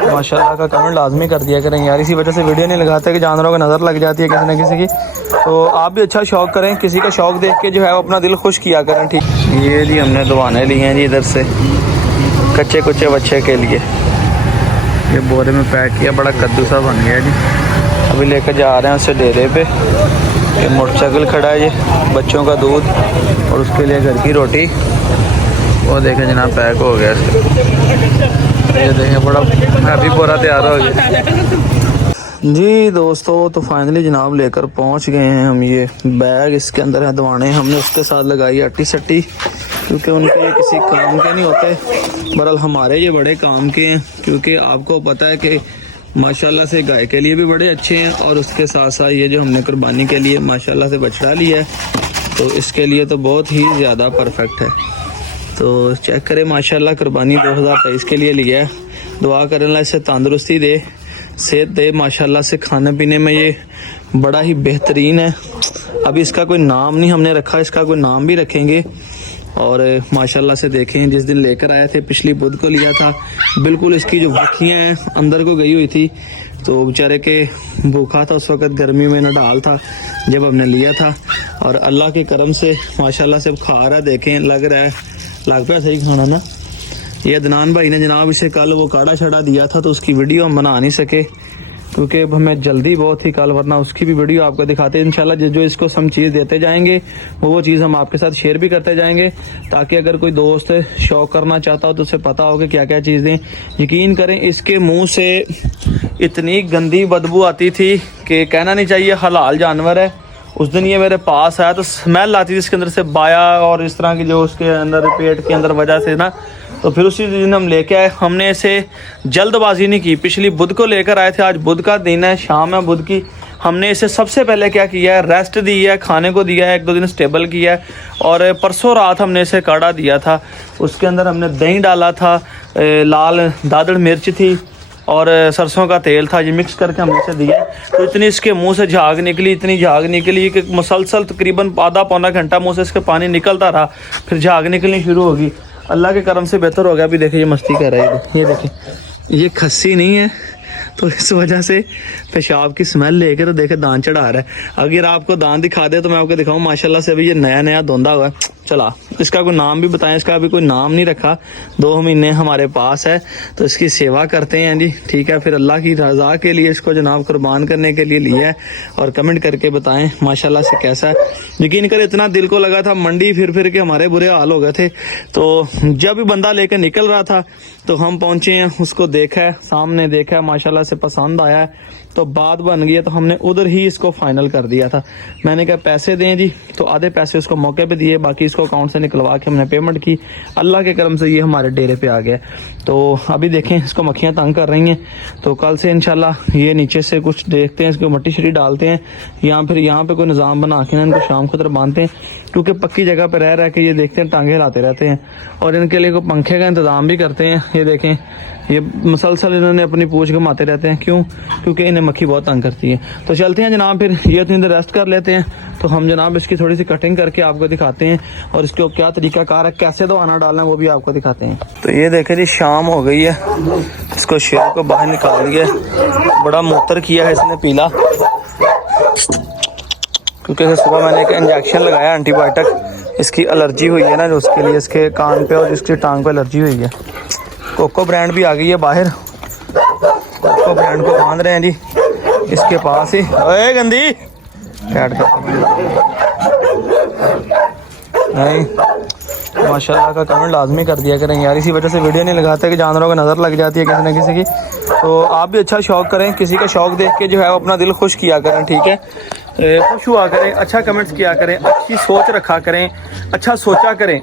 माशाल्लाह का कमेंट लाजमी कर दिया करें यार। इसी वजह से वीडियो नहीं लगाते कि जानवरों की नज़र लग जाती है किसी न किसी की। तो आप भी अच्छा शौक़ करें, किसी का शौक़ देख के जो है वो अपना दिल खुश किया करें। ठीक, ये जी हमने दवाने लिए हैं जी इधर से कच्चे कुच्चे बच्चे के लिए। ये बोरे में पैक किया, बड़ा कद्दू सा बन गया जी। अभी लेकर जा रहे हैं उसे डेरे पे। ये मोटरसाइकिल खड़ा है, ये बच्चों का दूध और उसके लिए घर की रोटी। वो देखें जनाब पैक हो गया इसके। ये देखें बड़ा हैवी बोरा तैयार हो गया जी दोस्तों। तो फाइनली जनाब लेकर पहुंच गए हैं हम। ये बैग इसके अंदर है दवाने, हमने उसके साथ लगाई अट्टी सट्टी क्योंकि उनके ये किसी काम के नहीं होते, बहरहाल हमारे ये बड़े काम के हैं। क्योंकि आपको पता है कि माशाल्लाह से गाय के लिए भी बड़े अच्छे हैं और उसके साथ साथ ये जो हमने कुर्बानी के लिए माशाल्लाह से बछड़ा लिया है तो इसके लिए तो बहुत ही ज़्यादा परफेक्ट है। तो चेक करें माशाल्लाह कुर्बानी 2023 के लिए लिया है। दुआ करें अल्लाह इसे तंदुरुस्ती दे, सेहत दे। माशाल्लाह से खाने पीने में ये बड़ा ही बेहतरीन है। अभी इसका कोई नाम नहीं हमने रखा, इसका कोई नाम भी रखेंगे। और माशाल्लाह से देखें जिस दिन लेकर आए थे पिछली बुध को लिया था, बिल्कुल इसकी जो भूखियाँ हैं अंदर को गई हुई थी। तो बेचारे के भूखा था उस वक़्त, गर्मी में न डाल था जब हमने लिया था। और अल्लाह के करम से माशाल्लाह से खा रहा है, देखें लग रहा है लग पे सही खाना ना। ये अदनान भाई ने जनाब इसे कल वो काढ़ा छड़ा दिया था तो उसकी वीडियो हम बना नहीं सके क्योंकि हमें जल्दी बहुत ही कल, वरना उसकी भी वीडियो आपको दिखाते हैं इंशाल्लाह। जो इसको हम चीज़ देते जाएंगे वो चीज़ हम आपके साथ शेयर भी करते जाएंगे ताकि अगर कोई दोस्त शौक करना चाहता हो तो उसे पता हो कि क्या क्या चीज़ दें। यकीन करें इसके मुंह से इतनी गंदी बदबू आती थी कि कहना नहीं चाहिए, हलाल जानवर है। उस दिन ये मेरे पास आया तो स्मेल आती थी इसके अंदर से बाया और इस तरह की जो उसके अंदर पेट के अंदर वजह से ना। तो फिर उसी दिन हम लेके आए, हमने इसे जल्दबाजी नहीं की। पिछली बुध को लेकर आए थे, आज बुध का दिन है, शाम है बुध की। हमने इसे सबसे पहले क्या किया है, रेस्ट दी है, खाने को दिया है, एक दो दिन स्टेबल किया है। और परसों रात हमने इसे काढ़ा दिया था, उसके अंदर हमने दही डाला था, लाल दादड़ मिर्च थी और सरसों का तेल था, ये मिक्स करके हमने इसे दिया। तो इतनी इसके मुंह से झाग निकली, इतनी झाग निकली कि मुसलसल तकरीबन आधा पौना घंटा मुंह से इसके पानी निकलता रहा, फिर झाग निकलनी शुरू होगी। अल्लाह के करम से बेहतर हो गया। अभी देखिए ये मस्ती कर रहा है, ये देखिए ये खस्सी नहीं है तो इस वजह से पेशाब की स्मेल लेकर तो देखे दांत चढ़ा रहा है। अगर आपको दांत दिखा दे तो मैं आपको दिखाऊं माशाल्लाह से अभी ये नया नया धोंदा हुआ है। चला इसका कोई नाम भी बताएं, इसका अभी कोई नाम नहीं रखा, 2 महीने हमारे पास है तो इसकी सेवा करते हैं जी, ठीक है। फिर अल्लाह की रज़ा के लिए इसको जनाब कुर्बान करने के लिए लिया है और कमेंट करके बताएं माशाल्लाह से कैसा है। यकीन करें इतना दिल को लगा था, मंडी फिर के हमारे बुरे हाल हो गए थे। तो जब भी बंदा लेकर निकल रहा था तो हम पहुंचे हैं, उसको देखा है, सामने देखा है, माशाल्लाह से पसंद आया है तो बात बन गई है। तो हमने उधर ही इसको फाइनल कर दिया था। मैंने कहा पैसे दें जी, तो आधे पैसे उसको मौके पे दिए, बाकी इसको अकाउंट से निकलवा के हमने पेमेंट की। अल्लाह के करम से ये हमारे डेरे पे आ गया। तो अभी देखें इसको मक्खियाँ तंग कर रही हैं, तो कल से इंशाल्लाह ये नीचे से कुछ देखते हैं, इसको मट्टी शरी डालते हैं या फिर यहाँ पे कोई निज़ाम बना के इनको शाम को तरफ बांधते हैं क्योंकि पक्की जगह पर रह के ये देखते हैं टांगे हिलाते रहते हैं। और इनके लिए कोई पंखे का इंतज़ाम भी करते हैं। ये देखें ये मुसलसल इन्होंने अपनी पूंछ घुमाते रहते हैं, क्यों? क्योंकि इन्हें मक्खी बहुत तंग करती है। तो चलते हैं जनाब, फिर ये इतनी देर रेस्ट कर लेते हैं तो हम जनाब इसकी थोड़ी सी कटिंग करके आपको दिखाते हैं और इसको क्या तरीका कार है, कैसे दवाना डालना है वो भी आपको दिखाते हैं। तो ये देखें जी शाम हो गई है, इसको शेर को बाहर निकाल दिया, बड़ा मूत्र किया है इसने पीला क्योंकि सुबह मैंने एक इंजेक्शन लगाया एंटीबायोटिक, इसकी एलर्जी हुई है ना जो, उसके लिए इसके कान पे और इसकी टांग पे एलर्जी हुई है। कोको ब्रांड भी आ गई है बाहर, कोको ब्रांड को बांध रहे हैं जी इसके पास ही। ओए गंदी कैट नहीं, माशाल्लाह का कमेंट लाजमी कर दिया करें यार। इसी वजह से वीडियो नहीं लगाते कि जानवरों की नज़र लग जाती है किसी न किसी की। तो आप भी अच्छा शौक़ करें, किसी का शौक़ देख के जो है अपना दिल खुश किया करें, ठीक है। खुश हुआ करें, अच्छा कमेंट्स किया करें, अच्छी सोच रखा करें, अच्छा सोचा करें।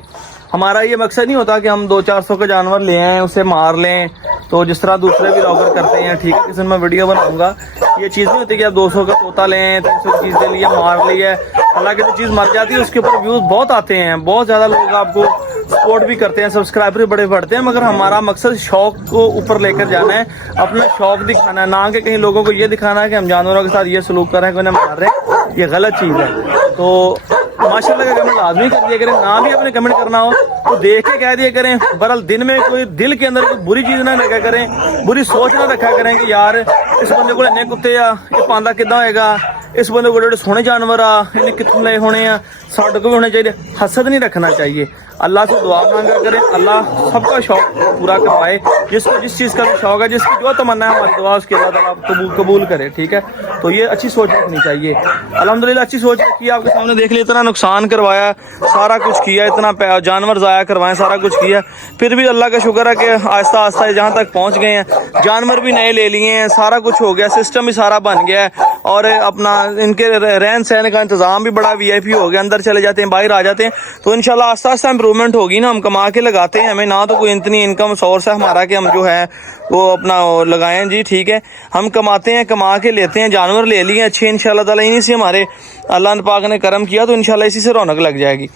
हमारा ये मकसद नहीं होता कि हम 200-400 का जानवर ले आएँ उसे मार लें, तो जिस तरह दूसरे भी रॉगर करते हैं, ठीक है, किसी दिन मैं वीडियो बनाऊंगा। ये चीज़ नहीं होती कि आप 200 का तोता लें, 300 की चीज़ ले लिया मार ली है, हालांकि जो चीज़ मर जाती है उसके ऊपर व्यूज़ बहुत आते हैं, बहुत ज़्यादा लोग आपको सपोर्ट भी करते हैं, सब्सक्राइबर भी बड़े बढ़ते हैं। मगर हमारा मकसद शौक को ऊपर लेकर जाना है, अपना शौक दिखाना है, ना कि कहीं लोगों को ये दिखाना है कि हम जानवरों के साथ ये सलूक कर रहे हैं, उन्हें मार रहे हैं, ये गलत चीज़ है। तो माशाल्लाह का कमेंट लाजमी कर दिया करें, ना भी अपने कमेंट करना हो तो देख के कह दिया करें। बहरहाल दिन में कोई दिल के अंदर कोई बुरी चीज़ ना रखा करें, बुरी सोच ना रखा करें कि यार इस बंदे को इन्ने कुत्ते आ, ये पांदा किदा होएगा, इस बंदे को जो सोहने जानवर आ इन्हें कितों लए होने आ, साढ़े को भी होने चाहिए। हसद नहीं रखना चाहिए। अल्लाह से दुआ मांगा करें, अल्लाह सबका शौक पूरा करवाए, जिसको जिस चीज़ का भी शौक है, जिसकी जो तमन्ना है हमारी दुआ उसकी अल्लाह ताला कबूल करे। ठीक है, तो ये अच्छी सोच रखनी चाहिए। अल्हम्दुलिल्लाह अच्छी सोच रखी है, आपके सामने देख लिया, इतना नुकसान करवाया, सारा कुछ किया, इतना जानवर ज़ाया करवाए, सारा कुछ किया, फिर भी अल्लाह का शुक्र है कि आहिस्ता आहिस्ता जहाँ तक पहुँच गए हैं। जानवर भी नए ले लिए हैं, सारा कुछ हो गया, सिस्टम भी सारा बन गया है, और अपना इनके रहन सहन का इंतज़ाम भी बड़ा VIP हो गया। अंदर चले जाते हैं, बाहर आ जाते हैं, तो इंशाल्लाह आस्ता आस्ता इम्प्रूवमेंट होगी ना। हम कमा के लगाते हैं, हमें ना तो कोई इतनी इनकम सोर्स है हमारा कि हम जो है वो अपना लगाएं जी। ठीक है, हम कमाते हैं, कमा के लेते हैं, जानवर ले लिए अच्छे इंशाल्लाह ताला, इन्हीं से हमारे अल्लाह पाक ने करम किया, तो इंशाल्लाह इसी से रौनक लग जाएगी।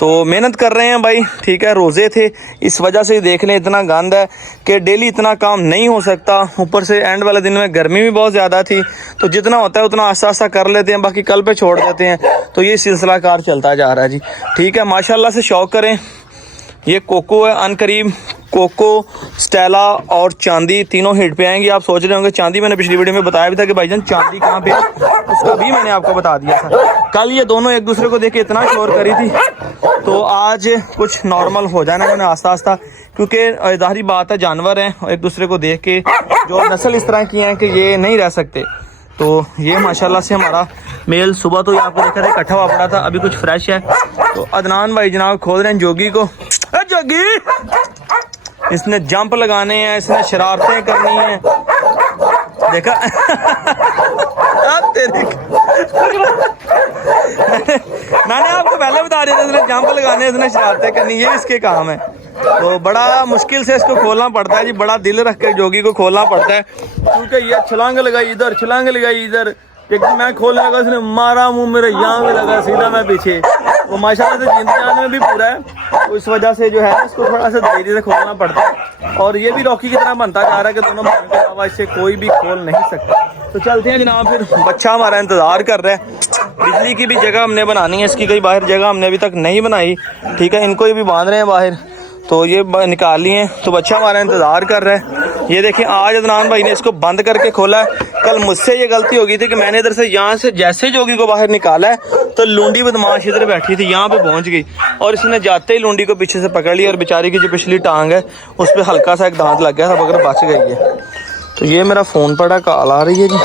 तो मेहनत कर रहे हैं भाई। ठीक है, रोज़े थे, इस वजह से देख लें इतना गंद है कि डेली इतना काम नहीं हो सकता। ऊपर से एंड वाले दिन में गर्मी भी बहुत ज़्यादा थी, तो जितना होता है उतना आस्ता आस्ता कर लेते हैं, बाकी कल पे छोड़ देते हैं। तो ये सिलसिला कार चलता जा रहा है जी। ठीक है, माशाल्लाह से शौक करें। ये कोको है, अनकरीब कोको, स्टेला और चांदी तीनों हिट पे आएंगी। आप सोच रहे होंगे चांदी, मैंने पिछली वीडियो में बताया भी था कि भाईजान चांदी कहाँ पे है, उसका भी मैंने आपको बता दिया था। कल ये दोनों एक दूसरे को देख के इतना शोर करी थी, तो आज कुछ नॉर्मल हो जाना मैंने आस्ता आस्ता, क्योंकि जाहिर बात है जानवर हैं, एक दूसरे को देख के जो नस्ल इस तरह की हैं कि ये नहीं रह सकते। तो ये माशाल्लाह से हमारा मेल सुबह तो आपको देखा था इकट्ठा हुआ पड़ा था, अभी कुछ फ्रेश है। तो अदनान भाई जनाब खोद रहे हैं जोगी को। जोगी, इसने जंप लगाने हैं, इसने शरारतें करनी है, देखा तेरी मैंने आपको पहले बता दिया था, इसने जंप लगाने, इसने शरारतें करनी, ये इसके काम है। तो बड़ा मुश्किल से इसको खोलना पड़ता है जी, बड़ा दिल रख के जोगी को खोलना पड़ता है, क्योंकि ये छलांग लगाई इधर, छलांग लगाई इधर, लेकिन मैं खोलने लगा उसने मारा मुंह मेरे यहाँ में लगा, सीधा मैं पीछे। वो माशाल्लाह से जिंद जान में भी पूरा है, तो इस वजह से जो है इसको थोड़ा सा धीरे से खोलना पड़ता है। और ये भी रॉकी की तरह बनता जा रहा है कि दोनों भाइयों के अलावा इससे कोई भी खोल नहीं सकता। तो चलते हैं जनाब, फिर बच्चा हमारा इंतज़ार कर रहा है। बिजली की भी जगह हमने बनानी है, इसकी कई बाहर जगह हमने अभी तक नहीं बनाई। ठीक है, इनको भी बांध रहे हैं बाहर, तो ये निकाल लिए, तो बच्चा हमारा इंतज़ार कर रहा है। ये देखिए, आज अदनान भाई ने इसको बंद करके खोला है। कल मुझसे ये गलती हो गई थी कि मैंने इधर से यहाँ से जैसे जोगी को बाहर निकाला है, तो लूंडी बदमाश इधर बैठी थी, यहाँ पे पहुँच गई, और इसने जाते ही लूंडी को पीछे से पकड़ लिया, और बेचारी की जो पिछली टांग है उस पर हल्का सा एक दांत लग गया था, मगर बच गई है। तो ये मेरा फ़ोन पड़ा, कॉल आ रही है जी,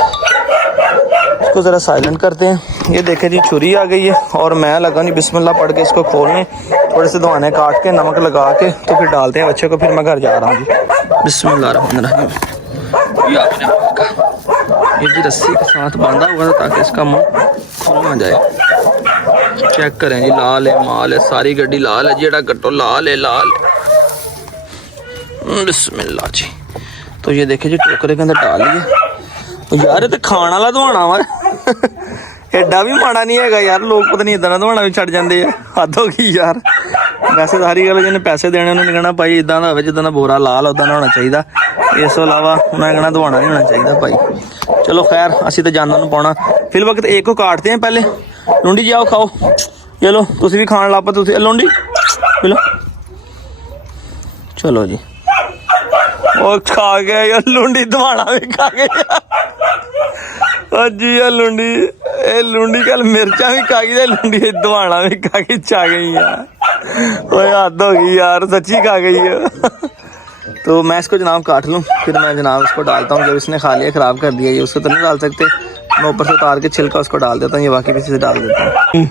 इसको ज़रा साइलेंट करते हैं। ये देखें जी, छुरी आ गई है, और मैं लगा नहीं बिस्मिल्लाह पढ़ के इसको खोलने, थोड़े से दवाने काट के नमक लगा के तो फिर डालते हैं बच्चे को, फिर मैं घर जा रहा हूँ जी। बिस्मिल्लाहिर्रहमानिर्रहीम। ये जी रस्सी के साथ बांधा हुआ था ताकि इसका मुंह खुल ना जाए। चेक करें जी, लाल है, माल है, सारी गड्डी लाल है, जेड़ा कट्टो लाल है, लाल। बिस्मिल्लाह जी। तो ये देखिए जी, टोकरे के अंदर डाल लिया। तो यार ये तो खाने वाला दवाना वा एडा भी माड़ा नहीं है यार, लोग पता नहीं इदा दवाना भी छड़ जाते हैं, हद हो गई यार। वैसे सारी गल जिन्हें पैसे देने उन्होंने कहना भाई इदा का हो जिदा का बोरा लाल उदा ना होना चाहिए, इस अलावा उन्हें कहना दवाना नहीं होना चाहिए भाई। चलो खैर, असी तो जानवर पाना फिल वक्त एक को काटते हैं पहले। लुंडी जी आओ खाओ, ये लो तुम भी खान लग पे, लुंडी लो, चलो जी। और खा गया यार लुंडी, दवाना भी खा गया जी यार लुंडी, ए लुंडी कल मिर्चा भी खा गई, लुंडी दवाना भी खा के चा गई यार, हद हो गई यार, सच्ची खा गई है। तो मैं इसको जनाब काट लूँ, फिर मैं जनाब इसको डालता हूँ। जब इसने खा लिया, ख़राब कर दिया, ये उसको तो नहीं डाल सकते, मैं ऊपर से उतार के छिलका उसको डाल देता हूँ, ये बाकी पीछे से डाल देता हूँ।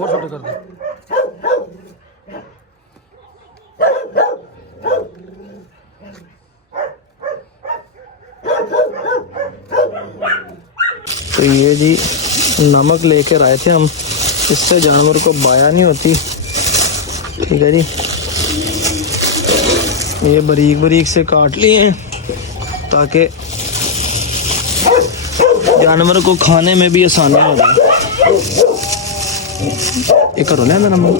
और छोटे कर दे। तो ये जी नमक लेकर आए थे हम, इससे जानवर को बाया नहीं होती। ठीक है जी, ये बारीक बारीक से काट लिए हैं ताकि जानवर को खाने में भी आसानी हो जाए। ये करो लेना नमक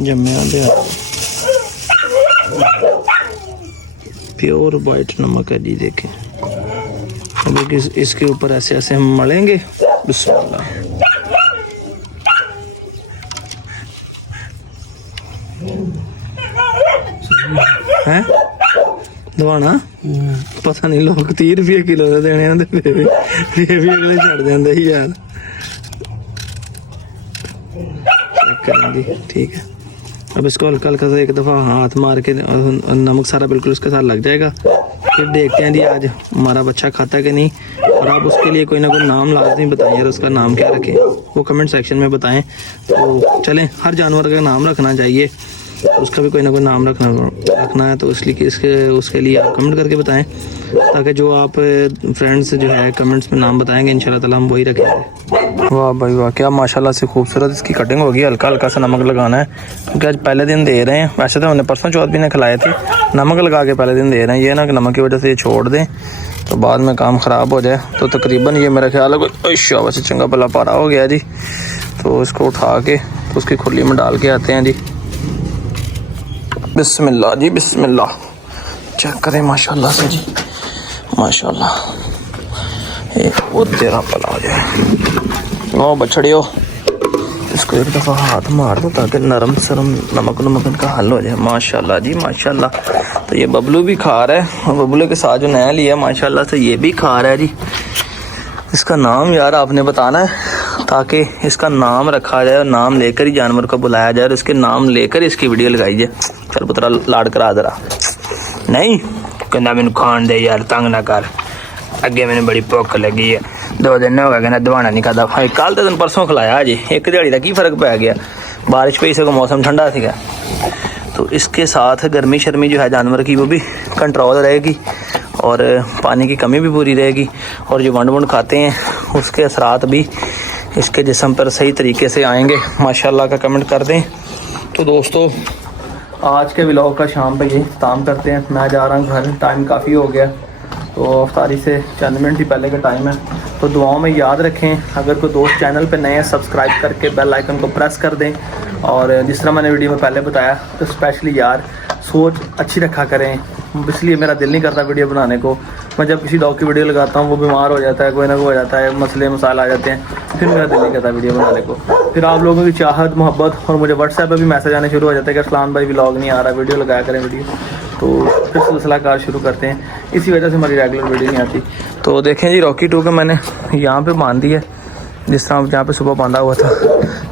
जमे आते प्योर वाइट नमक है जी। देखें अभी इसके ऊपर ऐसे ऐसे हम मलेंगे। बिस्मिल्लाह। हैं दवाना पता नहीं लोग 30 रुपये किलो दे देने भी अगले छड़ देंगे ही यार। करेंगे ठीक है। अब इसको हल्का हल्का सा एक दफ़ा हाथ मार के नमक सारा बिल्कुल उसके साथ लग जाएगा। फिर देखते हैं जी आज हमारा बच्चा खाता है कि नहीं। और आप उसके लिए कोई ना कोई नाम लाजमी बताएं यार, उसका नाम क्या रखें वो कमेंट सेक्शन में बताएं। तो चलें, हर जानवर का नाम रखना चाहिए, उसका भी कोई ना कोई नाम रखना है। तो इसलिए उसके लिए आप कमेंट करके बताएं, ताकि जो आप फ्रेंड्स जो है कमेंट्स में नाम बताएंगे इंशाल्लाह ताला हम वही रखेंगे। वाह भाई वाह, क्या माशाल्लाह से खूबसूरत इसकी कटिंग होगी। हल्का हल्का सा नमक लगाना है क्योंकि आज पहले दिन दे रहे हैं। वैसे तो हमने परसों चौथ भी ने खिलाए थे, नमक लगा के पहले दिन दे रहे हैं। ये ना कि नमक की वजह से ये छोड़ दें तो बाद में काम ख़राब हो जाए। तो तकरीबन ये मेरा ख्याल है कोई वैसे चंगा भला पारा हो गया जी। तो इसको उठा के उसकी खुली में डाल के आते हैं जी। बिस्मिल्लाह जी बिस्मिल्लाह। चेक करें माशाल्लाह से जी, माशाल्लाह। वो तेरा भला हो जाए। वो बछड़ियो इसको एक दफ़ा हाथ मार दो ताकि नरम सरम नमक का हल हो जाए। माशाल्लाह जी माशाल्लाह। तो ये बबलू भी खा रहा है और बबलू के साथ जो नया लिया माशाल्लाह से ये भी खा रहा है जी। इसका नाम यार आपने बताना है ताकि इसका नाम रखा जाए और नाम लेकर ही जानवर को बुलाया जाए और इसके नाम लेकर इसकी वीडियो लगाई जाए। चल पुत्रा लाड करा जरा। नहीं कहना मैनू खान दे यार, तंग ना कर, अगे मैंने बड़ी भुख लगी है। 2 दिन हो गए कहना दवाना नहीं खाता। भाई कल तो दिन परसों खिलाया जी, एक दिहाड़ी का की फर्क पै गया। बारिश पई सगों मौसम ठंडा सीगा। तो इसके साथ गर्मी शर्मी जो है जानवर की वो भी कंट्रोल रहेगी और पानी की कमी भी पूरी रहेगी और जो वंड वंड खाते हैं उसके असरात भी इसके जिस्म पर सही तरीके से आएंगे। माशाल्लाह का कमेंट कर दें। तो दोस्तों आज के व्लॉग का शाम पे ये इख्तिताम करते हैं। मैं जा रहा हूँ घर, टाइम काफ़ी हो गया। तो अफ्तारी से चंद मिनट ही पहले का टाइम है। तो दुआओं में याद रखें। अगर कोई दोस्त चैनल पे नए हैं सब्सक्राइब करके बेल आइकन को प्रेस कर दें। और जिस तरह मैंने वीडियो में पहले बताया तो स्पेशली यार सोच अच्छी रखा करें। इसलिए मेरा दिल नहीं करता वीडियो बनाने को। मैं जब किसी डॉग की वीडियो लगाता हूँ वो बीमार हो जाता है, कोई ना कोई हो जाता है, मसले मसाइल आ जाते हैं, फिर मेरा दिल नहीं करता वीडियो बनाने को। फिर आप लोगों की चाहत मोहब्बत और मुझे व्हाट्सएप पर भी मैसेज आने शुरू हो जाते हैं कि अरसलान भाई व्लॉग नहीं आ रहा, वीडियो लगाया करें वीडियो। तो फिर सिलसिला कार शुरू करते हैं। इसी वजह से हमारी रेगुलर वीडियो नहीं आती। तो देखें जी रॉकी 2 का मैंने यहाँ पे बांध दिया, जिस तरह जहाँ पे सुबह बांधा हुआ था।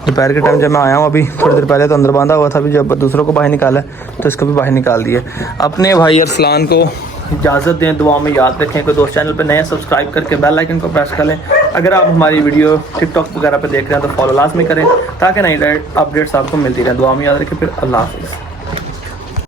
दोपहर के टाइम जब मैं आया हूँ अभी थोड़ी देर पहले तो अंदर बांधा हुआ था, अभी जब दूसरों को बाहर निकाला तो इसको भी बाहर निकाल दिया। अपने भाई अरसलान को इजाज़त दें, दुआ में याद रखें। कोई दोस्त चैनल पर नए सब्सक्राइब करके बेल आइकन को प्रेस कर लें। अगर आप हमारी वीडियो टिकटॉक वगैरह पर देख रहे हैं तो फॉलो लाजमी करें ताकि नई अपडेट्स आपको मिलती रहें। दुआ में याद रखें। फिर अल्लाह हाफिज़।